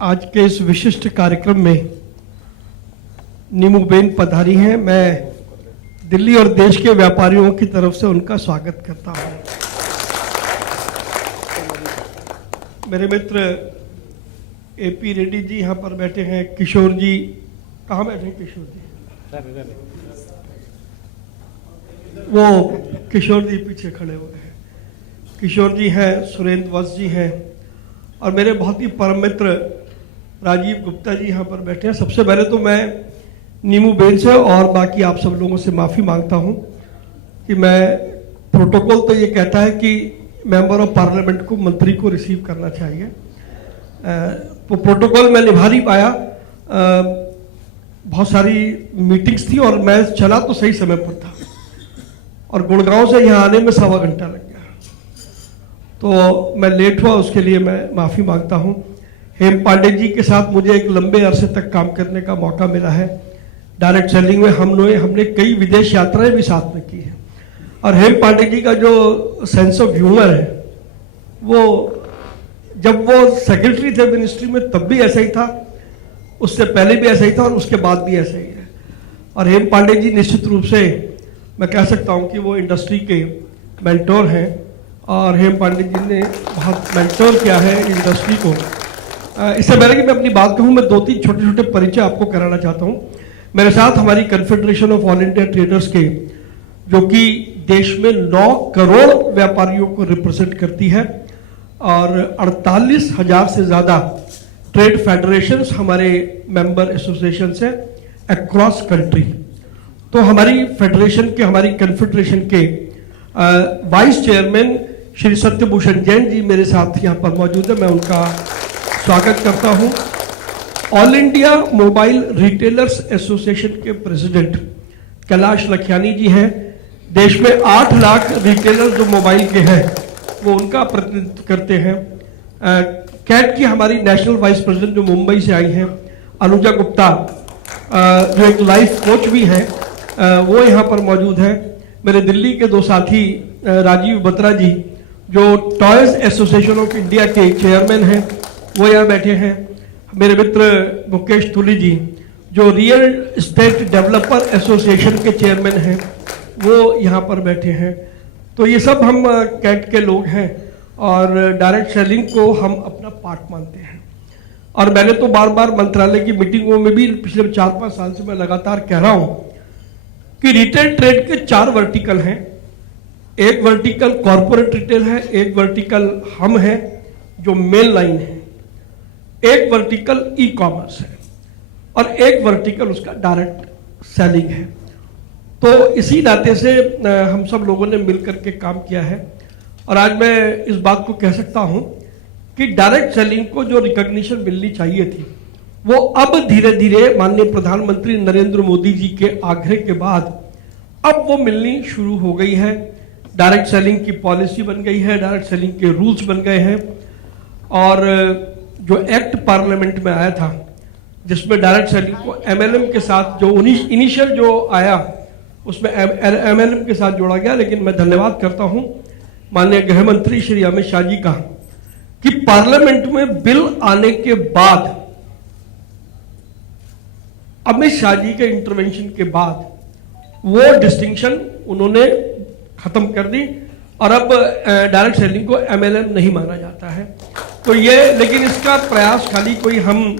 आज के इस विशिष्ट कार्यक्रम में नीमूबेन पधारी हैं। मैं दिल्ली और देश के व्यापारियों की तरफ से उनका स्वागत करता हूं। मेरे मित्र एपी रेड्डी जी यहाँ पर बैठे हैं। किशोर जी कहाँ बैठे हैं? किशोर जी वो किशोर जी पीछे खड़े हुए हैं। किशोर जी हैं, सुरेंद्र वत्स जी हैं और मेरे बहुत ही परम मित्र राजीव गुप्ता जी यहाँ पर बैठे हैं। सबसे पहले तो मैं नीमूबेन से और बाकी आप सब लोगों से माफ़ी मांगता हूँ कि मैं प्रोटोकॉल तो ये कहता है कि मेंबर ऑफ पार्लियामेंट को मंत्री को रिसीव करना चाहिए, तो प्रोटोकॉल मैं निभा नहीं पाया। बहुत सारी मीटिंग्स थी और मैं चला तो सही समय पर था और गुड़गांव से यहाँ आने में 1.25 घंटा लग गया, तो मैं लेट हुआ, उसके लिए मैं माफ़ी मांगता हूँ। हेम पांडे जी के साथ मुझे एक लंबे अरसे तक काम करने का मौका मिला है। डायरेक्ट सेलिंग में हमने कई विदेश यात्राएं भी साथ में की हैं और हेम पांडे जी का जो सेंस ऑफ ह्यूमर है वो जब वो सेक्रेटरी थे मिनिस्ट्री में तब भी ऐसा ही था, उससे पहले भी ऐसा ही था और उसके बाद भी ऐसा ही है। और हेम पांडे जी निश्चित रूप से मैं कह सकता हूँ कि वो इंडस्ट्री के मेंटोर हैं और हेम पांडे जी ने बहुत मेंटोर किया है इंडस्ट्री को। इससे पहले कि मैं अपनी बात कहूँ, मैं 2-3 छोटे-छोटे परिचय आपको कराना चाहता हूँ। मेरे साथ हमारी confederation of all India traders के, जो कि देश में 9 करोड़ व्यापारियों को रिप्रेजेंट करती है और 48,000 से ज़्यादा ट्रेड फेडरेशंस हमारे मेंबर एसोसिएशन से अक्रॉस कंट्री। तो हमारी फेडरेशन के, हमारी कन्फेडरेशन के वाइस चेयरमैन श्री सत्यभूषण जैन जी मेरे साथ यहाँ पर मौजूद है, मैं उनका स्वागत करता हूँ। All India mobile retailers association के प्रेसिडेंट कैलाश लखियानी जी हैं। देश में 8 लाख रिटेलर्स जो मोबाइल के हैं वो उनका प्रतिनिधित्व करते हैं। कैट की हमारी नेशनल वाइस प्रेसिडेंट जो मुंबई से आई हैं अनुजा गुप्ता, जो एक लाइफ कोच भी है, वो यहाँ पर मौजूद है। मेरे दिल्ली के 2 साथी राजीव बत्रा जी जो टॉयज एसोसिएशन ऑफ इंडिया के चेयरमैन हैं, वो यहाँ बैठे हैं। मेरे मित्र मुकेश तुली जी जो रियल एस्टेट डेवलपर एसोसिएशन के चेयरमैन हैं, वो यहाँ पर बैठे हैं। तो ये सब हम कैट के लोग हैं और डायरेक्ट सेलिंग को हम अपना पार्ट मानते हैं। और मैंने तो बार बार मंत्रालय की मीटिंगों में भी पिछले 4-5 साल से मैं लगातार कह रहा हूं कि रिटेल ट्रेड के 4 वर्टिकल हैं। एक वर्टिकल कॉर्पोरेट रिटेल है, एक वर्टिकल हम है जो मेन लाइन है, एक वर्टिकल ई कॉमर्स है और एक वर्टिकल उसका डायरेक्ट सेलिंग है। तो इसी नाते से हम सब लोगों ने मिलकर के काम किया है और आज मैं इस बात को कह सकता हूं कि डायरेक्ट सेलिंग को जो रिकॉग्निशन मिलनी चाहिए थी वो अब धीरे धीरे माननीय प्रधानमंत्री नरेंद्र मोदी जी के आग्रह के बाद अब वो मिलनी शुरू हो गई है। डायरेक्ट सेलिंग की पॉलिसी बन गई है, डायरेक्ट सेलिंग के रूल्स बन गए हैं और जो एक्ट पार्लियामेंट में आया था जिसमें डायरेक्ट सेलिंग को एमएलएम के साथ जो इनिशियल जो आया उसमें एमएलएम के साथ जोड़ा गया। लेकिन मैं धन्यवाद करता हूं माननीय गृह मंत्री श्री अमित शाह जी का कि पार्लियामेंट में बिल आने के बाद, अमित शाह जी के इंटरवेंशन के बाद वो डिस्टिंक्शन उन्होंने खत्म कर दी और अब डायरेक्ट सेलिंग को एमएलएम नहीं माना जाता है। तो ये, लेकिन इसका प्रयास खाली कोई हम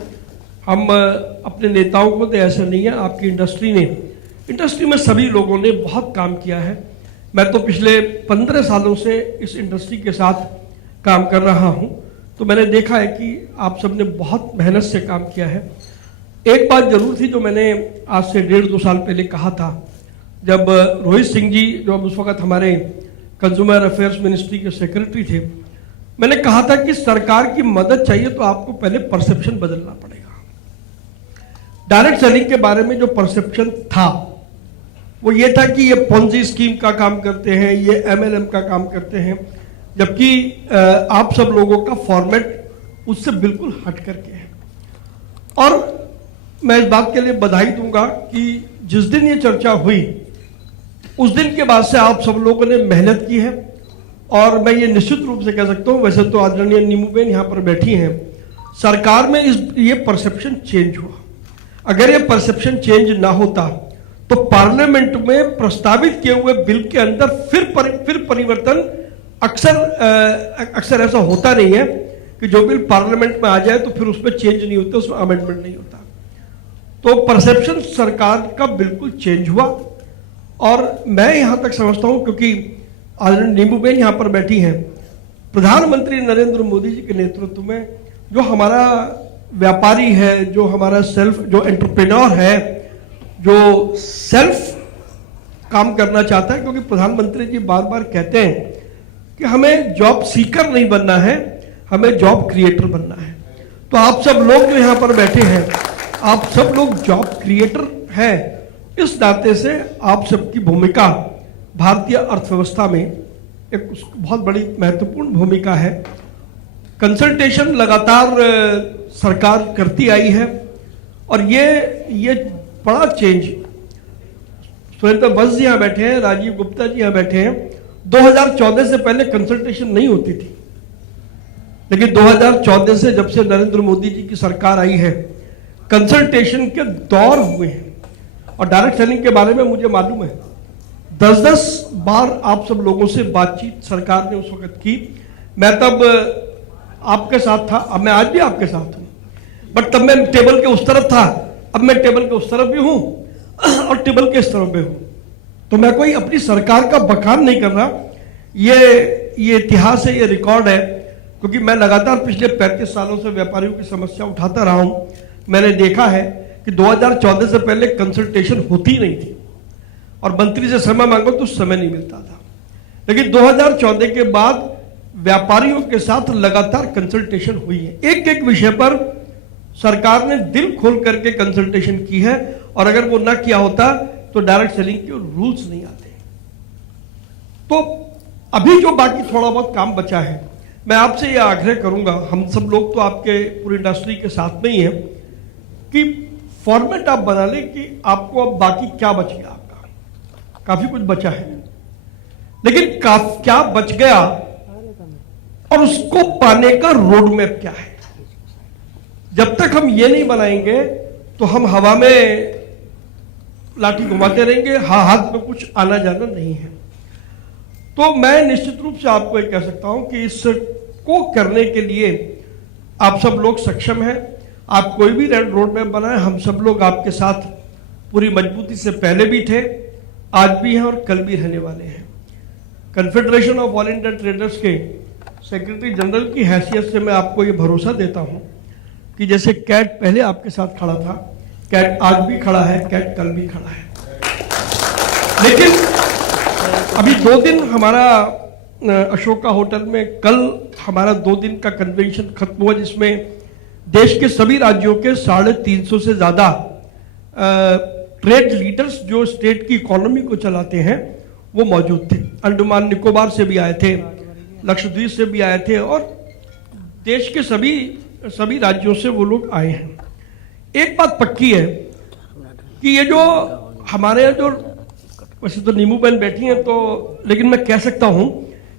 अपने नेताओं को तो ऐसा नहीं है, आपकी इंडस्ट्री में सभी लोगों ने बहुत काम किया है। मैं तो पिछले 15 सालों से इस इंडस्ट्री के साथ काम कर रहा हूं, तो मैंने देखा है कि आप सबने बहुत मेहनत से काम किया है। एक बात जरूर थी जो मैंने आज से 1.5-2 साल पहले कहा था, जब रोहित सिंह जी जो अब उस वक्त हमारे कंज्यूमर अफेयर्स मिनिस्ट्री के सेक्रेटरी थे, मैंने कहा था कि सरकार की मदद चाहिए तो आपको पहले परसेप्शन बदलना पड़ेगा। डायरेक्ट सेलिंग के बारे में जो परसेप्शन था वो ये था कि ये पोंजी स्कीम का काम करते हैं, ये एमएलएम का काम करते हैं, जबकि आप सब लोगों का फॉर्मेट उससे बिल्कुल हट करके है। और मैं इस बात के लिए बधाई दूंगा कि जिस दिन ये चर्चा हुई उस दिन के बाद से आप सब लोगों ने मेहनत की है और मैं ये निश्चित रूप से कह सकता हूँ, वैसे तो आदरणीय नीमूबेन यहाँ पर बैठी हैं, सरकार में ये परसेप्शन चेंज हुआ। अगर ये परसेप्शन चेंज ना होता तो पार्लियामेंट में प्रस्तावित किए हुए बिल के अंदर फिर परिवर्तन अक्सर ऐसा होता नहीं है कि जो बिल पार्लियामेंट में आ जाए तो फिर उसमें चेंज नहीं होता, उसमें अमेंडमेंट नहीं होता। तो परसेप्शन सरकार का बिल्कुल चेंज हुआ। और मैं यहां तक समझता हूं, क्योंकि आदरणीय नींबूबेन यहां पर बैठी हैं, प्रधानमंत्री नरेंद्र मोदी जी के नेतृत्व में जो हमारा व्यापारी है, जो हमारा जो एंटरप्रेन्योर है, जो सेल्फ काम करना चाहता है, क्योंकि प्रधानमंत्री जी बार बार कहते हैं कि हमें जॉब सीकर नहीं बनना है, हमें जॉब क्रिएटर बनना है। तो आप सब लोग जो यहां पर बैठे हैं, आप सब लोग जॉब क्रिएटर हैं। इस नाते से आप सबकी भूमिका भारतीय अर्थव्यवस्था में एक बहुत बड़ी महत्वपूर्ण भूमिका है। कंसल्टेशन लगातार सरकार करती आई है और ये बड़ा चेंज, सुरेंद्र वंश जी यहां बैठे हैं, राजीव गुप्ता जी यहां बैठे हैं, 2014 से पहले कंसल्टेशन नहीं होती थी, लेकिन 2014 से जब से नरेंद्र मोदी जी की सरकार आई है, कंसल्टेशन के दौर हुए हैं। और डायरेक्ट सेलिंग के बारे में मुझे मालूम है 10-10 बार आप सब लोगों से बातचीत सरकार ने उस वक्त की। मैं तब आपके साथ था, अब मैं आज भी आपके साथ हूं, बट तब मैं टेबल के उस तरफ था, अब मैं टेबल के उस तरफ भी हूं और टेबल के इस तरफ भी हूं। तो मैं कोई अपनी सरकार का बखान नहीं कर रहा, ये इतिहास है, ये रिकॉर्ड है, क्योंकि मैं लगातार पिछले 35 सालों से व्यापारियों की समस्या उठाता रहा हूं। मैंने देखा है कि 2014 से पहले कंसल्टेशन होती नहीं थी और मंत्री से समय मांगो तो समय नहीं मिलता था, लेकिन 2014 के बाद व्यापारियों के साथ लगातार कंसल्टेशन हुई है। एक एक विषय पर सरकार ने दिल खोल करके कंसल्टेशन की है, और अगर वो ना किया होता तो डायरेक्ट सेलिंग के रूल्स नहीं आते। तो अभी जो बाकी थोड़ा बहुत काम बचा है, मैं आपसे यह आग्रह करूंगा, हम सब लोग तो आपके पूरी इंडस्ट्री के साथ में ही है, कि फॉर्मेट आप बना लें कि आपको अब बाकी क्या बच गया। आपका काफी कुछ बचा है, लेकिन क्या बच गया और उसको पाने का रोड मैप क्या है। जब तक हम ये नहीं बनाएंगे तो हम हवा में लाठी घुमाते रहेंगे, हाथ में कुछ आना जाना नहीं है। तो मैं निश्चित रूप से आपको ये कह सकता हूं कि इसको करने के लिए आप सब लोग सक्षम हैं। आप कोई भी रोड मैप बनाए, हम सब लोग आपके साथ पूरी मजबूती से पहले भी थे, आज भी हैं और कल भी रहने वाले हैं। Confederation of all India traders के सेक्रेटरी जनरल की हैसियत से मैं आपको ये भरोसा देता हूं कि जैसे कैट पहले आपके साथ खड़ा था, कैट आज भी खड़ा है, कैट कल भी खड़ा है। लेकिन अभी 2 दिन हमारा अशोका होटल में, कल हमारा 2 दिन का कन्वेंशन खत्म हुआ, जिसमें देश के सभी राज्यों के 350 से ज्यादा ट्रेड लीडर्स जो स्टेट की इकोनॉमी को चलाते हैं वो मौजूद थे। अंडमान निकोबार से भी आए थे, लक्षद्वीप से भी आए थे, और देश के सभी राज्यों से वो लोग आए हैं। एक बात पक्की है कि ये जो हमारे जो, वैसे तो नींबूबेन बैठी हैं तो, लेकिन मैं कह सकता हूं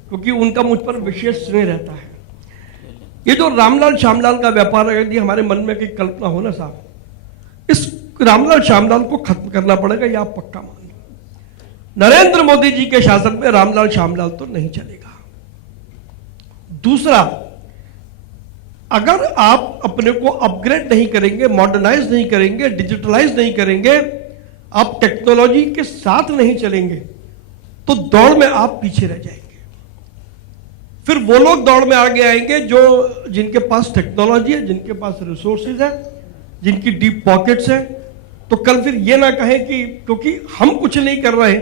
क्योंकि उनका मुझ पर विशेष स्नेह रहता है, ये जो रामलाल श्यामलाल का व्यापार है, यदि हमारे मन में कोई कल्पना हो ना साहब, इस रामलाल श्यामलाल को खत्म करना पड़ेगा, ये आप पक्का मान लो। नरेंद्र मोदी जी के शासन में रामलाल श्यामलाल तो नहीं चलेगा। दूसरा, अगर आप अपने को अपग्रेड नहीं करेंगे, मॉडर्नाइज नहीं करेंगे, डिजिटलाइज नहीं करेंगे, आप टेक्नोलॉजी के साथ नहीं चलेंगे, तो दौड़ में आप पीछे रह जाएंगे। फिर वो लोग दौड़ में आगे आएंगे जो जिनके पास टेक्नोलॉजी है, जिनके पास रिसोर्सेज है, जिनकी डीप पॉकेट्स है। तो कल फिर ये ना कहें कि क्योंकि हम कुछ नहीं कर रहे,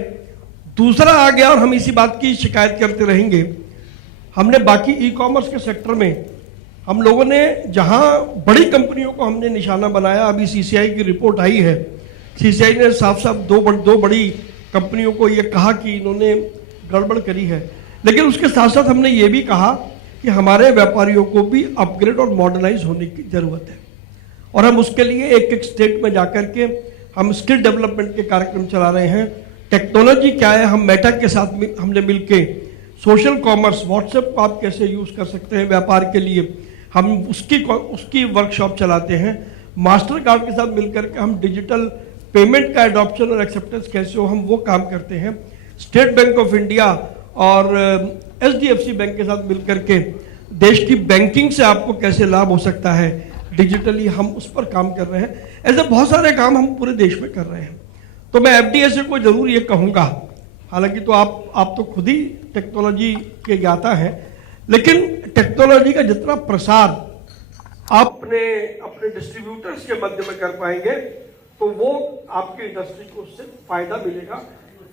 दूसरा आ गया और हम इसी बात की शिकायत करते रहेंगे। हमने बाकी ई कॉमर्स के सेक्टर में हम लोगों ने जहां बड़ी कंपनियों को हमने निशाना बनाया, अभी सीसीआई की रिपोर्ट आई है, सीसीआई ने साफ साफ दो बड़ी कंपनियों को ये कहा कि इन्होंने गड़बड़ करी है, लेकिन उसके साथ साथ हमने ये भी कहा कि हमारे व्यापारियों को भी अपग्रेड और मॉडर्नाइज होने की जरूरत है, और हम उसके लिए एक एक स्टेट में जाकर के हम स्किल डेवलपमेंट के कार्यक्रम चला रहे हैं। टेक्नोलॉजी क्या है, हम मेटा के साथ हमने मिलके सोशल कॉमर्स, व्हाट्सएप को आप कैसे यूज कर सकते हैं व्यापार के लिए, हम उसकी वर्कशॉप चलाते हैं। मास्टर कार्ड के साथ मिलकर के हम डिजिटल पेमेंट का एडॉप्शन और एक्सेप्टेंस कैसे हो, हम वो काम करते हैं। स्टेट बैंक ऑफ इंडिया और HDFC बैंक के साथ मिलकर के देश की बैंकिंग से आपको कैसे लाभ हो सकता है डिजिटली, हम उस पर काम कर रहे हैं। ऐसे बहुत सारे काम हम पूरे देश में कर रहे हैं। तो मैं FDSA को जरूर ये कहूँगा, हालांकि तो आप तो खुद ही टेक्नोलॉजी के ज्ञाता हैं, लेकिन टेक्नोलॉजी का जितना प्रसार आप अपने डिस्ट्रीब्यूटर्स के मध्य में कर पाएंगे तो वो आपकी इंडस्ट्री को उससे फायदा मिलेगा,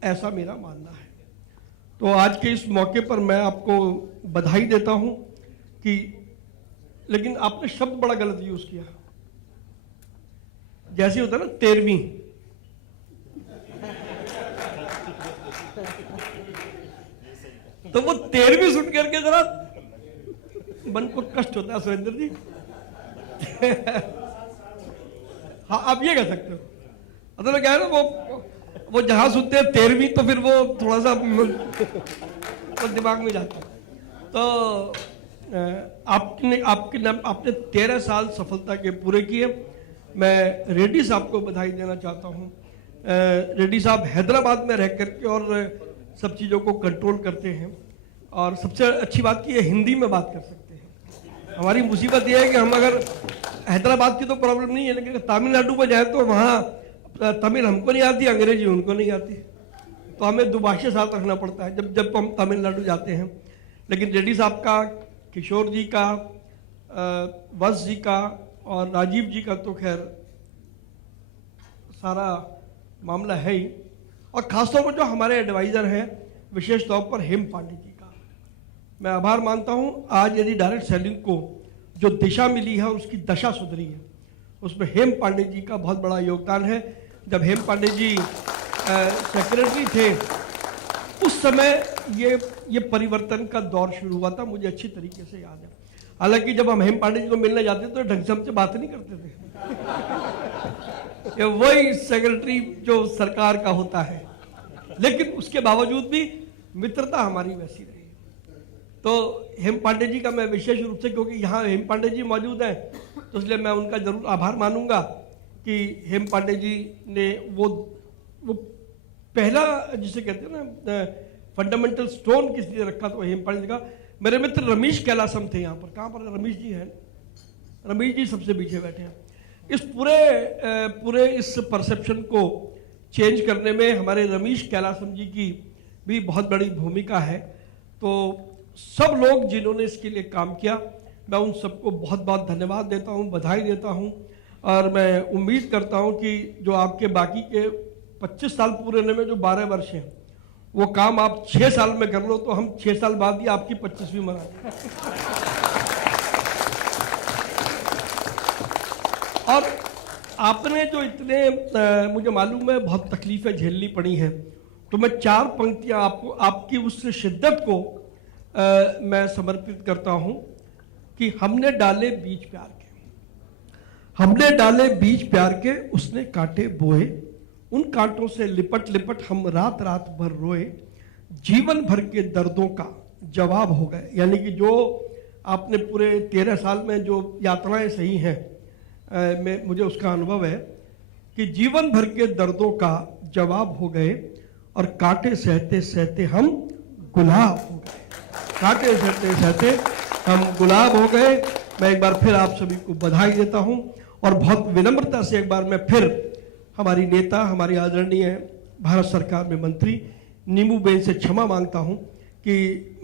ऐसा मेरा मानना है। तो आज के इस मौके पर मैं आपको बधाई देता हूं कि, लेकिन आपने शब्द बड़ा गलत यूज किया। जैसे होता है ना 13वीं, तो वो 13वीं सुन करके जरा मन को कष्ट होता है सुरेंद्र जी। हाँ, आप ये कह सकते हो। मतलब क्या है ना, वो जहां सुनते हैं 13वीं तो फिर वो थोड़ा सा तो दिमाग में जाता है। तो आपने 13 साल सफलता के पूरे किए। मैं रेड्डी साहब को बधाई देना चाहता हूँ। रेड्डी साहब हैदराबाद में रह करके और सब चीज़ों को कंट्रोल करते हैं, और सबसे अच्छी बात की ये हिंदी में बात कर सकते हैं। हमारी मुसीबत ये है कि हम अगर हैदराबाद की तो प्रॉब्लम नहीं है, लेकिन तमिलनाडु में जाए तो वहाँ तमिल हमको नहीं आती, अंग्रेजी उनको नहीं आती, तो हमें दुभाषी साथ रखना पड़ता है जब हम तमिलनाडु जाते हैं। लेकिन रेड्डी साहब का, किशोर जी का, वत्स जी का और राजीव जी का तो खैर सारा मामला है ही, और खासतौर पर जो हमारे एडवाइज़र हैं, विशेष तौर पर हेम पांडे जी का मैं आभार मानता हूं। आज यदि डायरेक्ट सेलिंग को जो दिशा मिली है, उसकी दशा सुधरी है, उसमें हेम पांडे जी का बहुत बड़ा योगदान है। जब हेम पांडे जी सेक्रेटरी थे, उस समय ये परिवर्तन का दौर शुरू हुआ था, मुझे अच्छी तरीके से याद है। हालांकि जब हम हेम पांडे जी को मिलने जाते तो ढंग से हमसे बात नहीं करते थे। ये वही सेक्रेटरी जो सरकार का होता है, लेकिन उसके बावजूद भी मित्रता हमारी वैसी रही। तो हेम पांडे जी का मैं विशेष रूप से, क्योंकि यहाँ हेम पांडे जी मौजूद हैं, तो इसलिए मैं उनका जरूर आभार मानूंगा कि हेम पांडे जी ने वो पहला, जिसे कहते हैं ना, फंडामेंटल स्टोन किस लिए रखा, तो हेम पांडे जी का। मेरे मित्र रमेश कैलासम थे यहाँ पर। कहाँ पर रमेश जी हैं? रमेश जी सबसे पीछे बैठे हैं। इस पूरे इस परसेप्शन को चेंज करने में हमारे रमेश कैलासम जी की भी बहुत बड़ी भूमिका है। तो सब लोग जिन्होंने इसके लिए काम किया, मैं उन सबको बहुत बहुत धन्यवाद देता हूं, बधाई देता हूं, और मैं उम्मीद करता हूं कि जो आपके बाकी के 25 साल पूरे होने में जो 12 वर्ष हैं, वो काम आप 6 साल में कर लो, तो हम 6 साल बाद ही आपकी 25वीं मना दें। और आपने जो इतने, मुझे मालूम है बहुत तकलीफें झेलनी पड़ी हैं, तो मैं 4 पंक्तियां आपको, आपकी उस शिद्दत को मैं समर्पित करता हूं कि हमने डाले बीज प्यार के, हमने डाले बीज प्यार के, उसने कांटे बोए, उन कांटों से लिपट लिपट हम रात रात भर रोए, जीवन भर के दर्दों का जवाब हो गए। यानी कि जो आपने पूरे 13 साल में जो यात्राएं सही हैं, मुझे उसका अनुभव है कि जीवन भर के दर्दों का जवाब हो गए, और कांटे सहते सहते हम गुलाब हो गए, कांटे सहते सहते हम गुलाब हो गए। मैं एक बार फिर आप सभी को बधाई देता हूं, और बहुत विनम्रता से एक बार मैं फिर हमारी नेता, हमारी आदरणीय भारत सरकार में मंत्री नीमू बेन से क्षमा मांगता हूं कि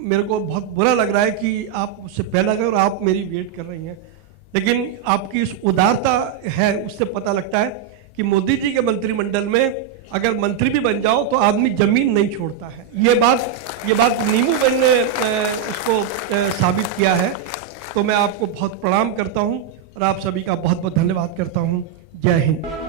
मेरे को बहुत बुरा लग रहा है कि आप उससे पहले गए और आप मेरी वेट कर रही हैं, लेकिन आपकी इस उदारता है, उससे पता लगता है कि मोदी जी के मंत्रिमंडल में अगर मंत्री भी बन जाओ तो आदमी जमीन नहीं छोड़ता है। ये बात नीमू बेन ने उसको साबित किया है। तो मैं आपको बहुत प्रणाम करता हूं और आप सभी का बहुत बहुत धन्यवाद करता हूं। जय हिंद।